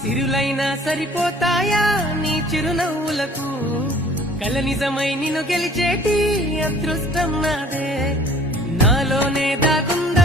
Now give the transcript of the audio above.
సిరులైనా సరిపోతాయా నీ చిరునవ్వులకు కల నిజమై నిన్ను గెలిచేటి అదృష్టం నాదే నాలోనే దాగుందా